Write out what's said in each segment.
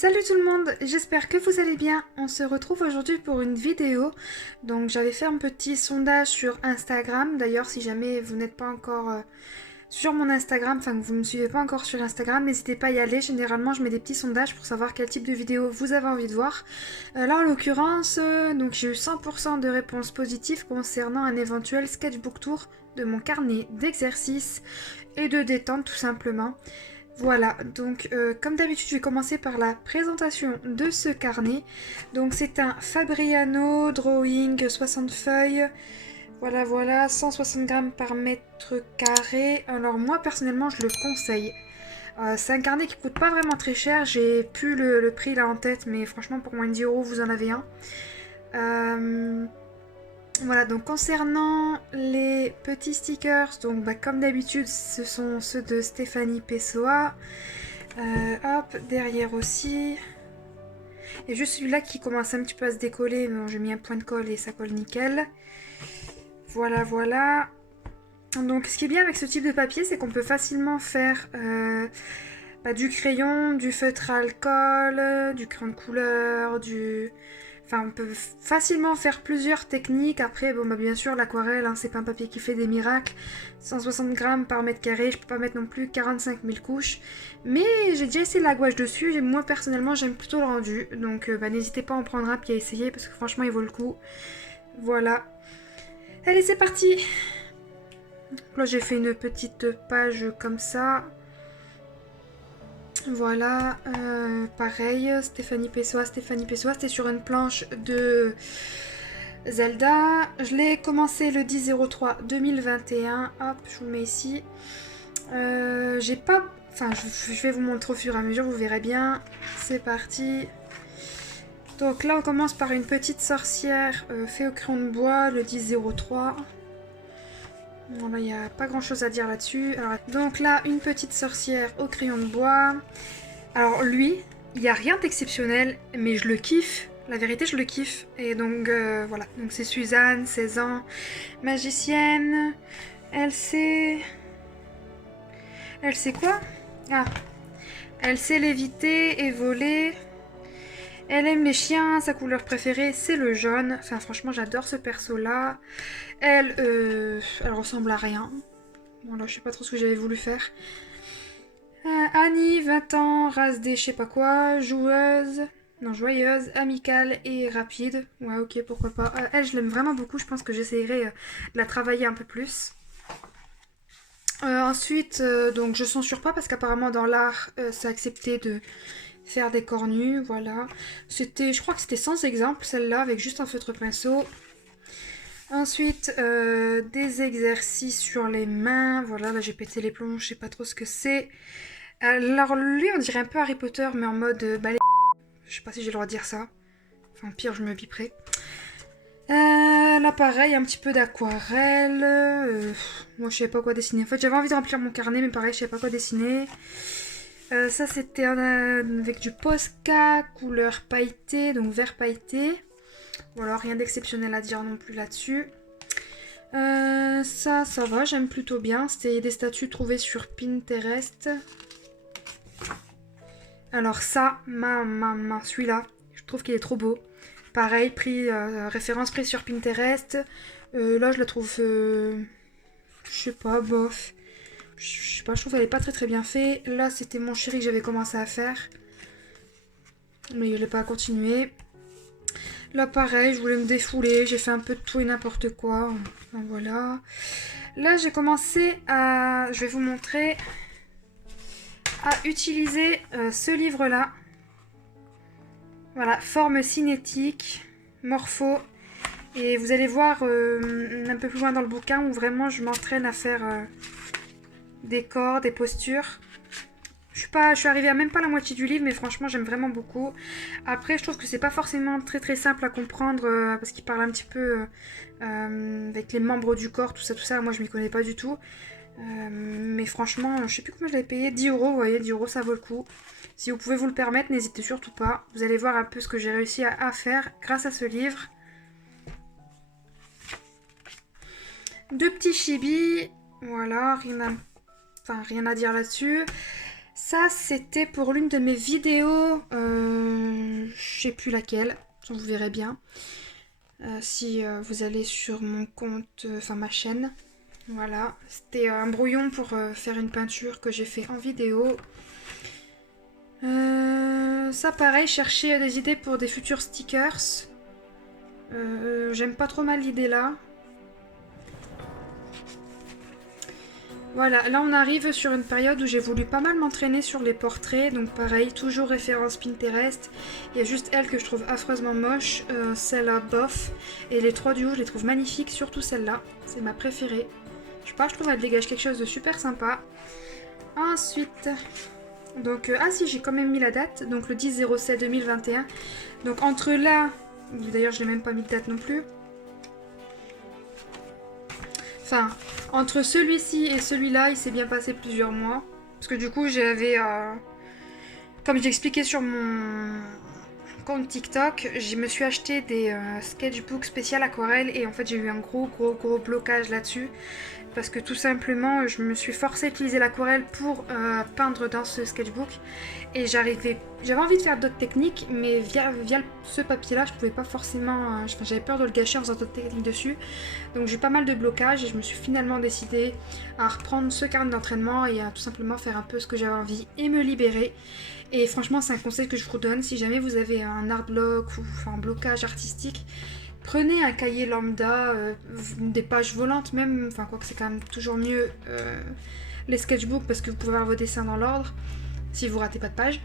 Salut tout le monde, j'espère que vous allez bien. On se retrouve aujourd'hui pour une vidéo. Donc j'avais fait un petit sondage sur Instagram. D'ailleurs, si jamais vous n'êtes pas encore sur mon Instagram, enfin que vous ne me suivez pas encore sur Instagram, n'hésitez pas à y aller. Généralement, je mets des petits sondages pour savoir quel type de vidéo vous avez envie de voir. Là, en l'occurrence, donc j'ai eu 100% de réponses positives concernant un éventuel sketchbook tour de mon carnet d'exercices et de détente tout simplement. Voilà, donc comme d'habitude, je vais commencer par la présentation de ce carnet. Donc c'est un Fabriano Drawing 60 feuilles. Voilà, 160 grammes par mètre carré. Alors moi personnellement, je le conseille. C'est un carnet qui coûte pas vraiment très cher. J'ai plus le prix là en tête, mais franchement pour moins de 10 euros, vous en avez un. Voilà, donc concernant les petits stickers, donc comme d'habitude, ce sont ceux de Stéphanie Pessoa. Hop, derrière aussi. Et juste celui-là qui commence un petit peu à se décoller. Non, j'ai mis un point de colle et ça colle nickel. Voilà. Donc ce qui est bien avec ce type de papier, c'est qu'on peut facilement faire du crayon, du feutre à alcool, du crayon de couleur, Enfin, on peut facilement faire plusieurs techniques. Après, bien sûr, l'aquarelle, hein, c'est pas un papier qui fait des miracles. 160 grammes par mètre carré, je peux pas mettre non plus 45 000 couches. Mais j'ai déjà essayé la gouache dessus. Et moi, personnellement, j'aime plutôt le rendu. Donc, n'hésitez pas à en prendre un puis à essayer parce que franchement, il vaut le coup. Voilà. Allez, c'est parti! Là, j'ai fait une petite page comme ça. Voilà, pareil, Stéphanie Pessoa, c'était sur une planche de Zelda. Je l'ai commencé le 10/03/2021. Hop, je vous le mets ici. J'ai pas... Enfin, je vais vous montrer au fur et à mesure, vous verrez bien. C'est parti. Donc là, on commence par une petite sorcière faite au crayon de bois, le 10/03. Voilà, il n'y a pas grand chose à dire là-dessus. Donc là, une petite sorcière au crayon de bois. Alors lui, il n'y a rien d'exceptionnel, mais je le kiffe. La vérité, je le kiffe. Et donc voilà, donc c'est Suzanne, 16 ans, magicienne. Elle sait... Elle sait quoi? Ah, elle sait léviter et voler. Elle aime les chiens, sa couleur préférée c'est le jaune. Enfin franchement j'adore ce perso là. Elle ressemble à rien. Voilà, je sais pas trop ce que j'avais voulu faire. Annie, 20 ans, race des je sais pas quoi, joueuse, non joyeuse, amicale et rapide. Ouais ok pourquoi pas. Elle je l'aime vraiment beaucoup, je pense que j'essayerai de la travailler un peu plus. Ensuite, donc je censure pas parce qu'apparemment dans l'art c'est accepté de faire des cornus, voilà. Je crois que c'était sans exemple celle-là avec juste un feutre pinceau. Ensuite, des exercices sur les mains, voilà, là j'ai pété les plombs, je sais pas trop ce que c'est. Alors lui on dirait un peu Harry Potter mais en mode balai. Je sais pas si j'ai le droit de dire ça. Enfin pire je me biperai. Là pareil, un petit peu d'aquarelle. Moi je savais pas quoi dessiner. En fait j'avais envie de remplir mon carnet mais pareil je savais pas quoi dessiner. Ça c'était avec du Posca couleur pailletée, donc vert pailleté. Voilà, rien d'exceptionnel à dire non plus là-dessus. Ça va, j'aime plutôt bien. C'était des statues trouvées sur Pinterest. Alors ça, celui-là, je trouve qu'il est trop beau. Pareil, référence prise sur Pinterest. Là, je la trouve, je sais pas, bof. Je sais pas, je trouve qu'elle est pas très bien faite. Là, c'était mon chéri que j'avais commencé à faire. Mais je l'ai pas continué. Là, pareil, je voulais me défouler. J'ai fait un peu de tout et n'importe quoi. Enfin, voilà. Là, j'ai commencé à... Je vais vous montrer... à utiliser ce livre-là. Voilà, forme cinétique, morpho. Et vous allez voir un peu plus loin dans le bouquin où vraiment je m'entraîne à faire des corps, des postures. Je suis arrivée à même pas la moitié du livre, mais franchement j'aime vraiment beaucoup. Après je trouve que c'est pas forcément très simple à comprendre parce qu'il parle un petit peu avec les membres du corps, tout ça. Moi je m'y connais pas du tout. Mais franchement, je sais plus combien je l'avais payé, 10 euros, vous voyez, 10 euros ça vaut le coup. Si vous pouvez vous le permettre, n'hésitez surtout pas. Vous allez voir un peu ce que j'ai réussi à faire grâce à ce livre. Deux petits chibis, voilà, rien à dire là-dessus. Ça, c'était pour l'une de mes vidéos. Je sais plus laquelle. Vous verrez bien. Si vous allez sur mon compte, enfin ma chaîne. Voilà. C'était un brouillon pour faire une peinture que j'ai fait en vidéo. Ça, pareil, chercher des idées pour des futurs stickers. J'aime pas trop mal l'idée là. Voilà, là on arrive sur une période où j'ai voulu pas mal m'entraîner sur les portraits, donc pareil, toujours référence Pinterest. Il y a juste elle que je trouve affreusement moche, celle-là bof, et les trois du haut je les trouve magnifiques, surtout celle-là, c'est ma préférée. Je sais pas, je trouve qu'elle dégage quelque chose de super sympa. Ensuite, donc, ah si, j'ai quand même mis la date, donc le 10/07/2021. Donc entre là, d'ailleurs je n'ai même pas mis de date non plus. Enfin, entre celui-ci et celui-là, il s'est bien passé plusieurs mois. Parce que du coup, j'avais... comme j'ai expliqué sur mon compte TikTok, je me suis acheté des sketchbooks spécial aquarelle et en fait j'ai eu un gros blocage là-dessus. Parce que tout simplement, je me suis forcée à utiliser l'aquarelle pour peindre dans ce sketchbook. Et j'avais envie de faire d'autres techniques, mais via ce papier-là, je pouvais pas forcément... j'avais peur de le gâcher en faisant d'autres techniques dessus. Donc j'ai eu pas mal de blocages et je me suis finalement décidée à reprendre ce carnet d'entraînement et à tout simplement faire un peu ce que j'avais envie et me libérer. Et franchement, c'est un conseil que je vous donne. Si jamais vous avez un art block ou un blocage artistique, prenez un cahier lambda, des pages volantes même, enfin quoi que c'est quand même toujours mieux les sketchbooks parce que vous pouvez avoir vos dessins dans l'ordre si vous ratez pas de page.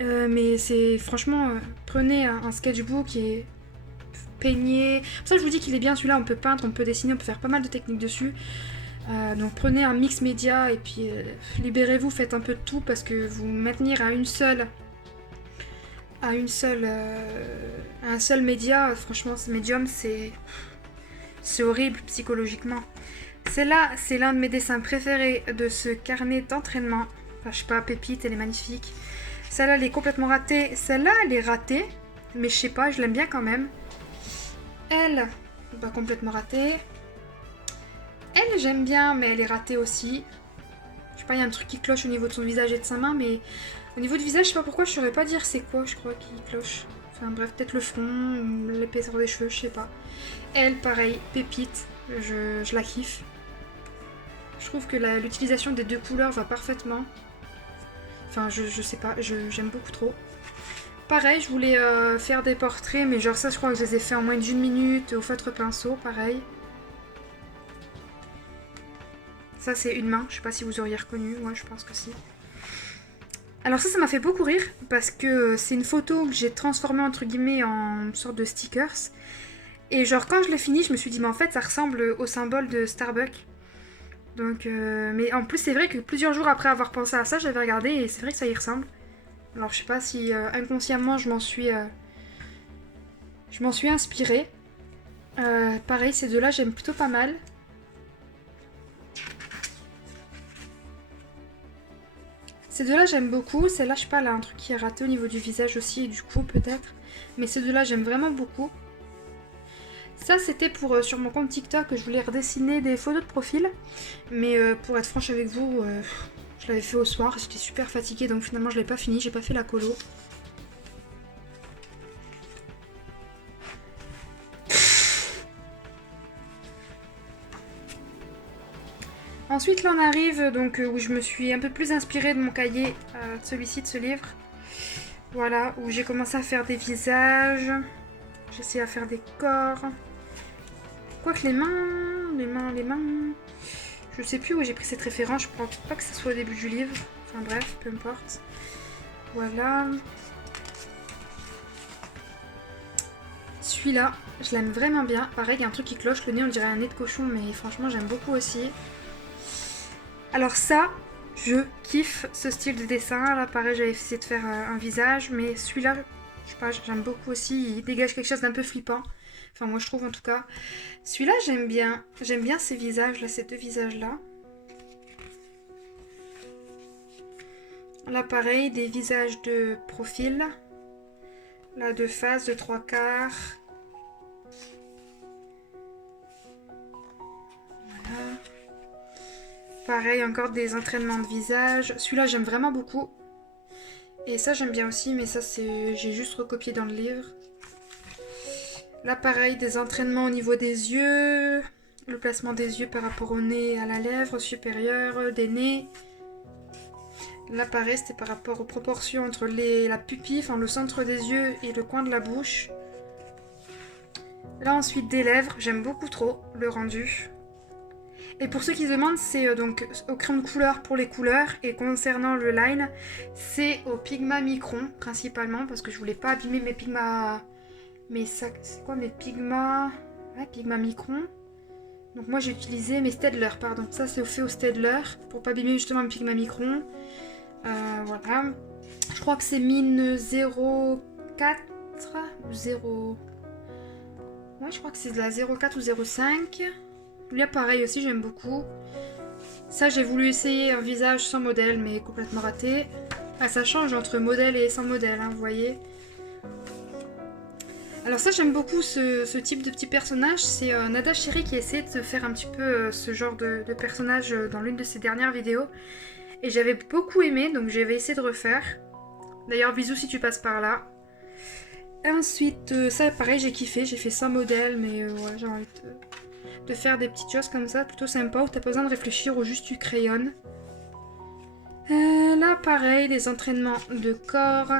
Mais c'est franchement, prenez un sketchbook et peignez. Pour ça je vous dis qu'il est bien celui-là, on peut peindre, on peut dessiner, on peut faire pas mal de techniques dessus. Donc prenez un mix média et puis libérez-vous, faites un peu de tout parce que vous maintenir à un seul média, franchement ce médium c'est horrible psychologiquement. C'est l'un de mes dessins préférés de ce carnet d'entraînement. Enfin je sais pas, pépite, elle est magnifique. Celle-là elle est complètement ratée, celle-là elle est ratée, mais je sais pas, je l'aime bien quand même. Elle, pas complètement ratée. Elle j'aime bien mais elle est ratée aussi. Je sais pas, il y a un truc qui cloche au niveau de son visage et de sa main, mais au niveau du visage, je sais pas pourquoi, je saurais pas dire c'est quoi, je crois, qui cloche. Enfin bref, peut-être le front, l'épaisseur des cheveux, je sais pas. Elle, pareil, pépite, je la kiffe. Je trouve que l'utilisation des deux couleurs va parfaitement. Enfin, je sais pas, j'aime beaucoup trop. Pareil, je voulais faire des portraits, mais genre ça, je crois que je les ai fait en moins d'une minute, au feutre pinceau, pareil. Ça, c'est une main, je sais pas si vous auriez reconnu, moi je pense que si. Alors ça m'a fait beaucoup rire parce que c'est une photo que j'ai transformée entre guillemets en sorte de stickers. Et genre quand je l'ai fini, je me suis dit mais en fait ça ressemble au symbole de Starbucks. Donc mais en plus c'est vrai que plusieurs jours après avoir pensé à ça, j'avais regardé et c'est vrai que ça y ressemble. Alors je sais pas si inconsciemment je m'en suis inspirée. Pareil ces deux-là j'aime plutôt pas mal. Ces deux-là, j'aime beaucoup. Celle-là, je sais pas, elle a un truc qui est raté au niveau du visage aussi, et du coup, peut-être. Mais ces deux-là, j'aime vraiment beaucoup. Ça, c'était pour sur mon compte TikTok, je voulais redessiner des photos de profil. Mais pour être franche avec vous, je l'avais fait au soir, j'étais super fatiguée, donc finalement, je l'ai pas fini, j'ai pas fait la colo. Ensuite, là, on arrive donc où je me suis un peu plus inspirée de mon cahier, de celui-ci, de ce livre. Voilà, où j'ai commencé à faire des visages. J'ai essayé à faire des corps. Quoique les mains... Je sais plus où j'ai pris cette référence, je pense pas que ça soit au début du livre. Enfin bref, peu importe. Voilà. Celui-là, je l'aime vraiment bien. Pareil, il y a un truc qui cloche, le nez on dirait un nez de cochon, mais franchement j'aime beaucoup aussi. Alors ça, je kiffe ce style de dessin. Là pareil, j'avais essayé de faire un visage, mais celui-là, je sais pas, j'aime beaucoup aussi. Il dégage quelque chose d'un peu flippant. Enfin moi je trouve en tout cas. Celui-là j'aime bien. J'aime bien ces visages là, ces deux visages là. Là pareil, des visages de profil. Là de face, de trois quarts. Voilà. Pareil, encore des entraînements de visage. Celui-là, j'aime vraiment beaucoup. Et ça, j'aime bien aussi, mais ça, j'ai juste recopié dans le livre. Là, pareil, des entraînements au niveau des yeux. Le placement des yeux par rapport au nez, à la lèvre supérieure, des nez. Là, pareil, c'était par rapport aux proportions entre la pupille, enfin le centre des yeux et le coin de la bouche. Là, ensuite, des lèvres. J'aime beaucoup trop le rendu. Et pour ceux qui se demandent, c'est donc au crayon de couleur pour les couleurs. Et concernant le line, c'est au Pigma Micron, principalement, parce que je voulais pas abîmer mes Pigma... c'est quoi mes Pigma... Ouais, Pigma Micron. Donc moi, j'ai utilisé mes Staedtler, pardon. Ça, c'est fait au Staedtler, pour pas abîmer justement mes Pigma Micron. Voilà. Je crois que c'est mine 0,4 ou 0... Ouais, je crois que c'est de la 0,4 ou 0,5. Là, pareil aussi, j'aime beaucoup. Ça, j'ai voulu essayer un visage sans modèle, mais complètement raté. Ah, ça change entre modèle et sans modèle, hein, vous voyez. Alors ça, j'aime beaucoup ce type de petit personnage. C'est Nada Chéri qui essaie de faire un petit peu ce genre de personnage dans l'une de ses dernières vidéos. Et j'avais beaucoup aimé, donc j'avais essayé de refaire. D'ailleurs, bisous si tu passes par là. Ensuite, ça pareil, j'ai kiffé. J'ai fait sans modèle, mais ouais, j'ai envie de faire des petites choses comme ça, plutôt sympa, où t'as pas besoin de réfléchir au juste du crayon. Là, pareil, des entraînements de corps.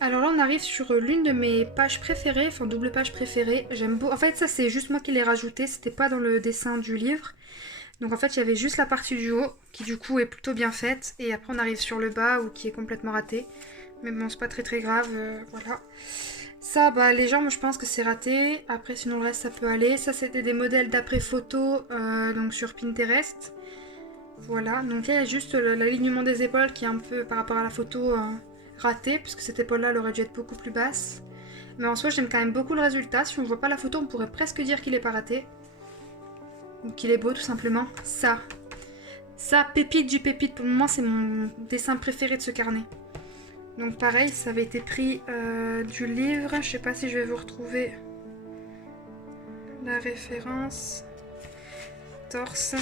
Alors là, on arrive sur l'une de mes pages préférées, enfin double page préférée. J'aime beaucoup. En fait, ça, c'est juste moi qui l'ai rajouté, c'était pas dans le dessin du livre. Donc en fait, il y avait juste la partie du haut, qui du coup est plutôt bien faite. Et après, on arrive sur le bas, ou qui est complètement raté. Mais bon, c'est pas très très grave, voilà. Ça, bah les jambes, je pense que c'est raté. Après, sinon le reste, ça peut aller. Ça, c'était des modèles d'après photo, donc sur Pinterest. Voilà, donc là, il y a juste l'alignement des épaules qui est un peu, par rapport à la photo, raté, puisque cette épaule-là, elle aurait dû être beaucoup plus basse. Mais en soi, j'aime quand même beaucoup le résultat. Si on voit pas la photo, on pourrait presque dire qu'il est pas raté. Ou qu'il est beau, tout simplement. Ça, pépite du pépite, pour le moment, c'est mon dessin préféré de ce carnet. Donc pareil, ça avait été pris du livre. Je sais pas si je vais vous retrouver la référence. Torse.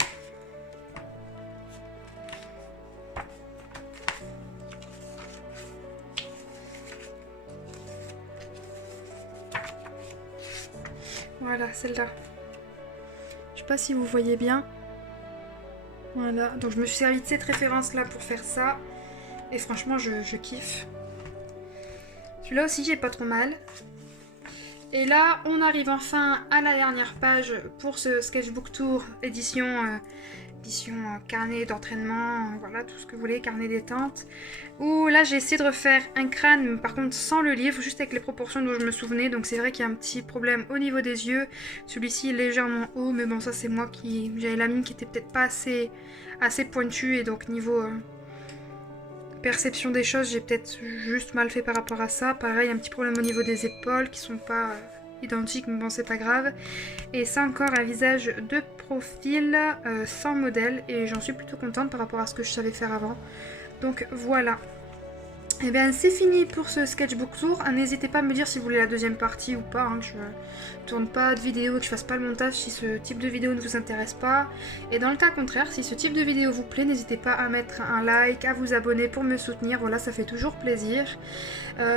Voilà, celle-là. Je sais pas si vous voyez bien. Voilà, donc je me suis servi de cette référence-là pour faire ça. Et franchement, je kiffe. Celui-là aussi, j'ai pas trop mal. Et là, on arrive enfin à la dernière page pour ce Sketchbook Tour édition carnet d'entraînement, voilà, tout ce que vous voulez, carnet détente. Où là, j'ai essayé de refaire un crâne, mais par contre sans le livre, juste avec les proportions dont je me souvenais. Donc c'est vrai qu'il y a un petit problème au niveau des yeux. Celui-ci est légèrement haut, mais bon, ça c'est moi qui... J'avais la mine qui était peut-être pas assez pointue, et donc niveau... perception des choses, j'ai peut-être juste mal fait par rapport à ça. Pareil, un petit problème au niveau des épaules qui sont pas identiques, mais bon, c'est pas grave. Et c'est encore un visage de profil sans modèle, et j'en suis plutôt contente par rapport à ce que je savais faire avant. Donc voilà. Et bien c'est fini pour ce sketchbook tour. N'hésitez pas à me dire si vous voulez la deuxième partie ou pas, hein, que je tourne pas de vidéo, que je fasse pas le montage si ce type de vidéo ne vous intéresse pas. Et dans le cas contraire, si ce type de vidéo vous plaît, n'hésitez pas à mettre un like, à vous abonner pour me soutenir, voilà, ça fait toujours plaisir.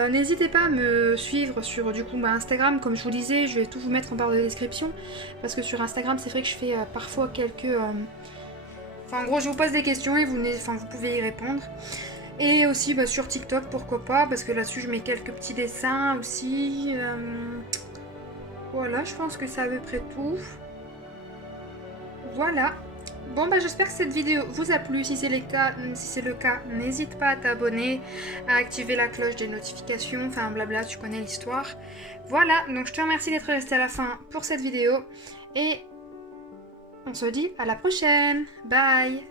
N'hésitez pas à me suivre sur du coup Instagram, comme je vous disais, je vais tout vous mettre en barre de description, parce que sur Instagram c'est vrai que je fais parfois quelques... Enfin en gros je vous pose des questions et vous pouvez y répondre. Et aussi sur TikTok, pourquoi pas, parce que là-dessus je mets quelques petits dessins aussi. Voilà, je pense que c'est à peu près tout. Voilà. Bon j'espère que cette vidéo vous a plu. Si c'est le cas, n'hésite pas à t'abonner, à activer la cloche des notifications, enfin blabla, tu connais l'histoire. Voilà, donc je te remercie d'être resté à la fin pour cette vidéo. Et on se dit à la prochaine. Bye.